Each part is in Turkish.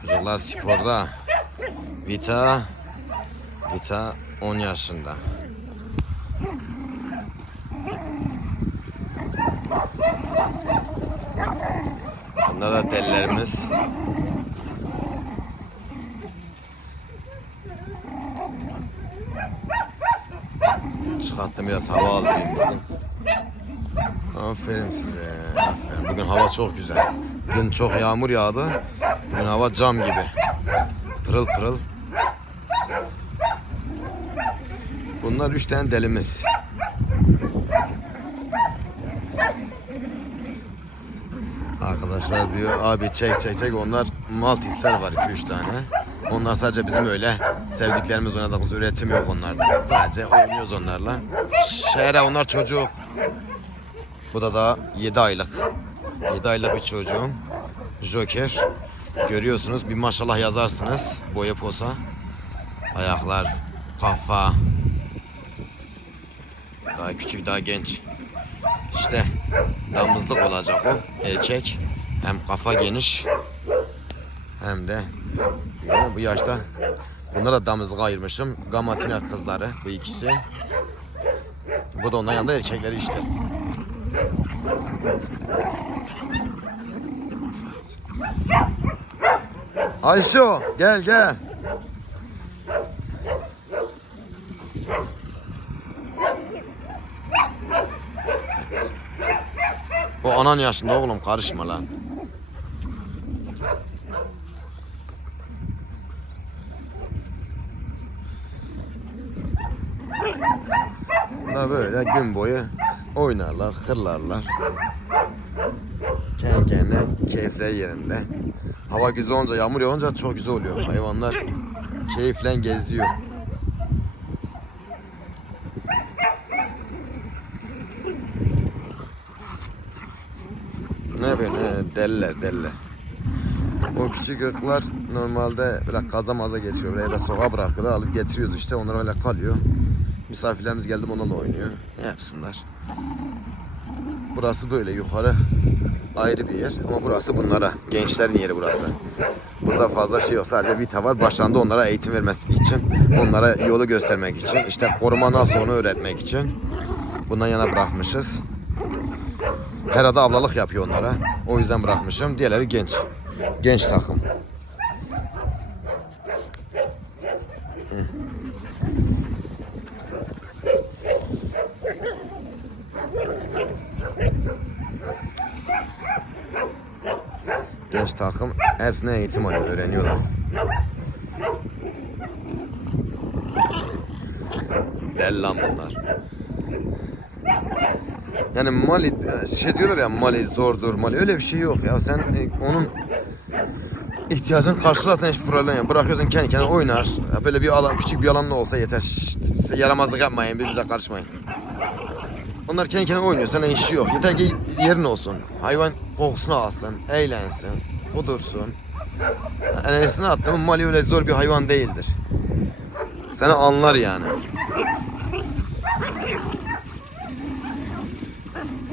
Çocuklar sporda. Vita Vita 10 yaşında. Bunlar da delilerimiz. Çıkarttım biraz hava aldırayım dedim. Aferin size. Aferin. Bugün hava çok güzel. Dün çok yağmur yağdı. Bugün hava cam gibi. Pırıl pırıl. Bunlar üç tane delimiz. Arkadaşlar diyor abi çek çek çek onlar Maltesler var 2-3 tane. Onlar sadece bizim öyle sevdiklerimiz oynadığımız üretim yok onlarda. Sadece oynuyoruz onlarla. Şehre onlar çocuk. Bu da da 7 aylık. 7 aylık bir çocuğum. Joker. Görüyorsunuz bir maşallah yazarsınız. Boya posa. Ayaklar, kafa. Daha küçük, daha genç. İşte damızlık olacak o. Erkek. Hem kafa geniş. Hem de yani bu yaşta bunlar da damızlığa ayırmışım. Gamatina kızları bu ikisi. Bu da onların yanında erkekleri işte. Ayşe gel gel. Bu anan yaşında oğlum karışma lan. Bunlar böyle gün boyu oynarlar, hırlarlar. Kendi kendine keyifleri yerinde. Hava güzel olunca, yağmur yağınca çok güzel oluyor. Hayvanlar keyifle geziyor. Ne yapıyorsun? He, deliler, deliler. O küçük ırklar normalde böyle kaza maza geçiyor. Buraya da sokağa bırakıyorlar. Alıp getiriyoruz işte. Onlar öyle kalıyor. Misafirlerimiz geldi onunla oynuyor. Ne yapsınlar? Burası böyle yukarı ayrı bir yer ama burası bunlara. Gençlerin yeri burası. Burada fazla şey yok. Sadece vita var. Başlandı onlara eğitim vermesi için. Onlara yolu göstermek için. işte koruma nasıl onu öğretmek için. Bundan yana bırakmışız. Her ada ablalık yapıyor onlara. O yüzden bırakmışım. Diğerleri genç. Genç takım. Genç takım hepsine eğitim alıyor, öğreniyorlar. Deli lan bunlar. Yani Mali, şey diyorlar ya Mali zordur Mali öyle bir şey yok ya sen e, onun ihtiyacını karşılarsan hiç problem yok. Bırakıyorsun kendi kendine oynar. Böyle bir alan, küçük bir alan da olsa yeter. Siz yaramazlık yapmayın, birbirinize karışmayın. Onlar kendi kendine oynuyor, sana işi yok. Yeter ki yerin olsun. Hayvan kokusunu alsın, eğlensin, kudursun. Enerjisini attı mı Mali öyle zor bir hayvan değildir. Seni anlar yani.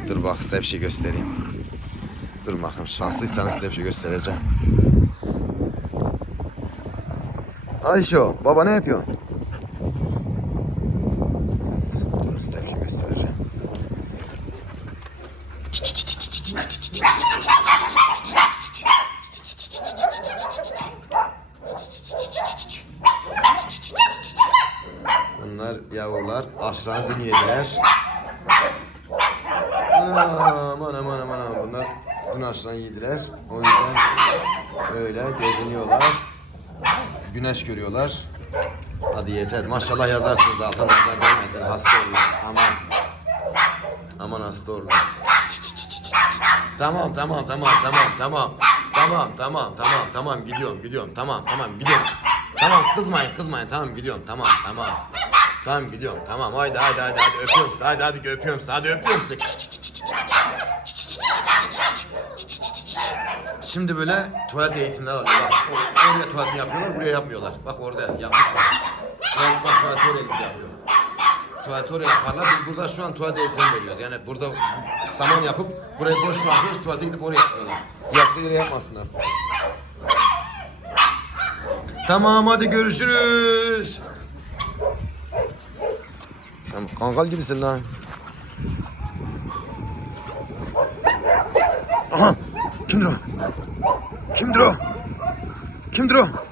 Dur bak size bir şey göstereyim. Dur bakın şanslıysanız size bir şey göstereceğim. Ayşo, baba ne yapıyorsun? Dur size bir şey göstereceğim. Bunlar aşağı dünyeler. Aman aman aman bunlar dün aşıdan yediler. O yüzden böyle geziniyorlar. Güneş görüyorlar. Hadi yeter. Maşallah yazarsınız altına nazar değmesin. Hasta olurlar. Aman. Aman hasta olurlar. Tamam tamam tamam tamam tamam. Tamam tamam tamam tamam gidiyorum gidiyorum tamam tamam gidiyorum. Tamam kızmayın kızmayın tamam gidiyorum tamam tamam. Tamam gidiyorum tamam haydi haydi haydi hadi öpüyorum sizi hadi hadi öpüyorum sizi hadi öpüyorum sizi. Şimdi böyle tuvalet eğitimleri alıyorlar. Bak, oraya tuvalet yapıyorlar, buraya yapmıyorlar. Bak orada yapmışlar. Tuvalet, bak tuvalet oraya yapıyorlar. Tuvalet oraya yaparlar. Biz burada şu an tuvalet eğitimi veriyoruz. Yani burada saman yapıp burayı boş bırakıyoruz. Tuvalete gidip oraya yapıyorlar. Yaptığı yere yapmasınlar. Tamam hadi görüşürüz. Sen kangal gibisin lan. Aha! Kimdir o? Kimdir o? Kimdir o?